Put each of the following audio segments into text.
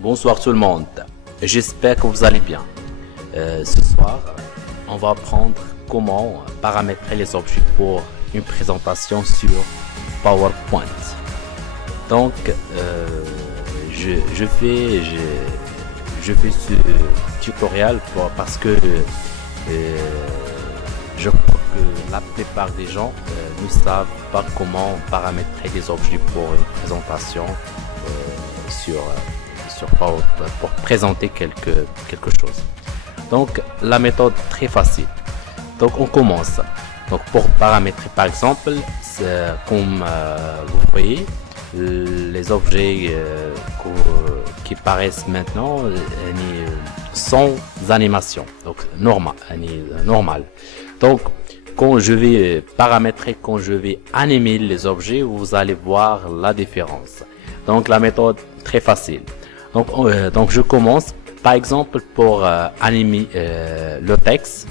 Bonsoir tout le monde, j'espère que vous allez bien. Ce soir, on va apprendre comment paramétrer les objets pour une présentation sur PowerPoint. Donc, je fais ce tutoriel parce que je crois que la plupart des gens ne savent pas comment paramétrer les objets pour une présentation sur PowerPoint pour présenter quelque chose. Donc la méthode très facile. Donc on commence. Donc pour paramétrer par exemple, comme vous voyez, les objets qui paraissent maintenant sans animation, donc normal. Donc quand je vais paramétrer, quand je vais animer les objets, vous allez voir la différence. Donc la méthode très facile. Donc je commence par exemple pour animer le texte.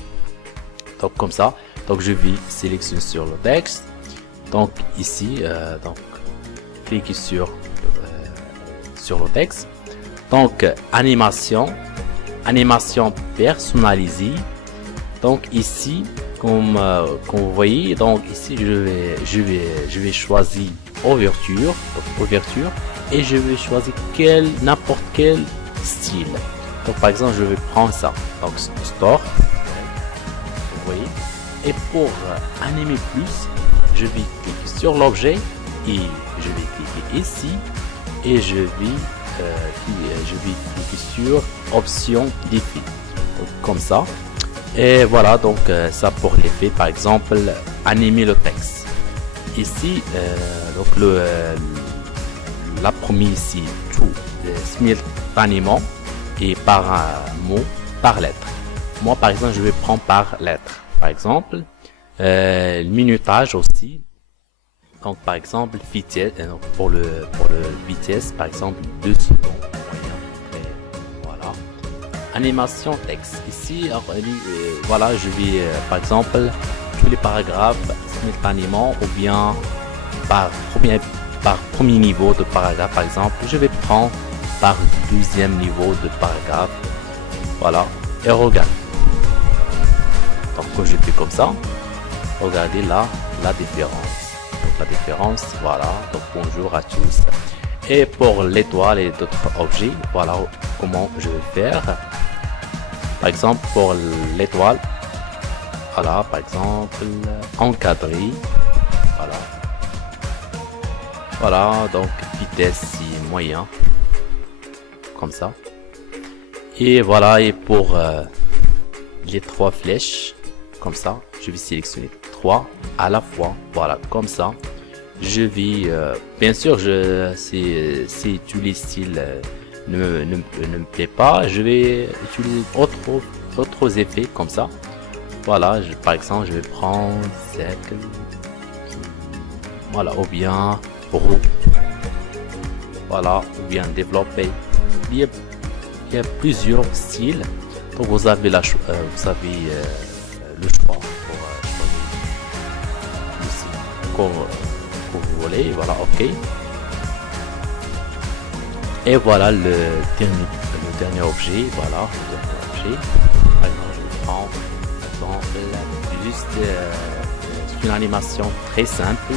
Donc comme ça. Donc je vais sélectionner sur le texte. Donc ici, donc cliquez sur le texte. Donc animation personnalisée. Donc ici, comme vous voyez, donc ici je vais choisir ouverture, et je vais choisir n'importe quel style. Donc par exemple je vais prendre ça, donc store, vous voyez, et pour animer plus, je vais cliquer sur l'objet et je vais cliquer ici et je vais cliquer sur option défi, donc comme ça. Et voilà, donc ça pour l'effet, par exemple animer le texte ici. Donc la première ici, tout simultanément et par mot, par lettre. Moi par exemple je vais prendre par lettre, par exemple le minutage aussi. Donc par exemple vitesse, pour le vitesse par exemple 2 secondes moyen. Voilà, animation texte ici. Voilà, je vais par exemple tous les paragraphes simultanément ou bien par premier niveau de paragraphe. Par exemple je vais prendre par deuxième niveau de paragraphe. Voilà, et regarde. Donc quand je fais comme ça, regardez là la différence. Donc la différence, voilà. Donc bonjour à tous. Et pour l'étoile et d'autres objets, voilà comment je vais faire. Par exemple pour l'étoile, voilà, par exemple encadré, voilà, donc vitesse moyen, comme ça. Et voilà, et pour les 3 flèches, comme ça, je vais sélectionner 3 à la fois, voilà, comme ça. Je vais, bien sûr, si tous les styles ne me plaît pas, je vais utiliser autres effets comme ça. Voilà, par exemple, je vais prendre cercle, voilà, ou bien roue, voilà, ou bien développer. Il y a plusieurs styles, donc vous avez le choix pour choisir le style que vous voulez. Voilà, ok. Et voilà le dernier objet. Voilà, le dernier objet. Par exemple, je vais prendre juste une animation très simple,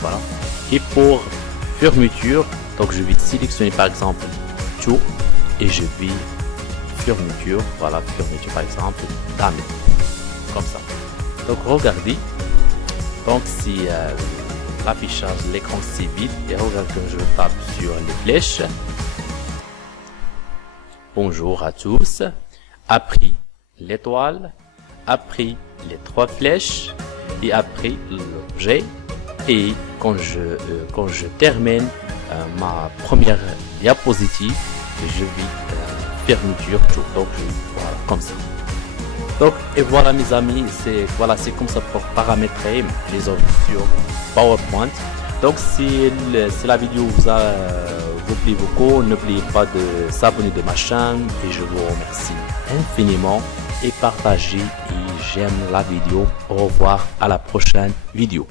voilà. Et pour fermeture, donc je vais sélectionner par exemple tout et je vais fermeture, voilà, fermeture par exemple dame, comme ça. Donc regardez, donc si l'affichage l'écran c'est vide, et regarde que je tape sur les flèches. Bonjour à tous. Après l'étoile, après les 3 flèches et après l'objet. Et quand je termine ma première diapositive, je vais fermeture tout. Donc voilà, comme ça. Donc et voilà mes amis, c'est comme ça pour paramétrer les objets sur PowerPoint. Donc si la vidéo vous plaît beaucoup, n'oubliez pas de s'abonner de ma chaîne et je vous remercie infiniment et partagez et j'aime la vidéo. Au revoir, à la prochaine vidéo.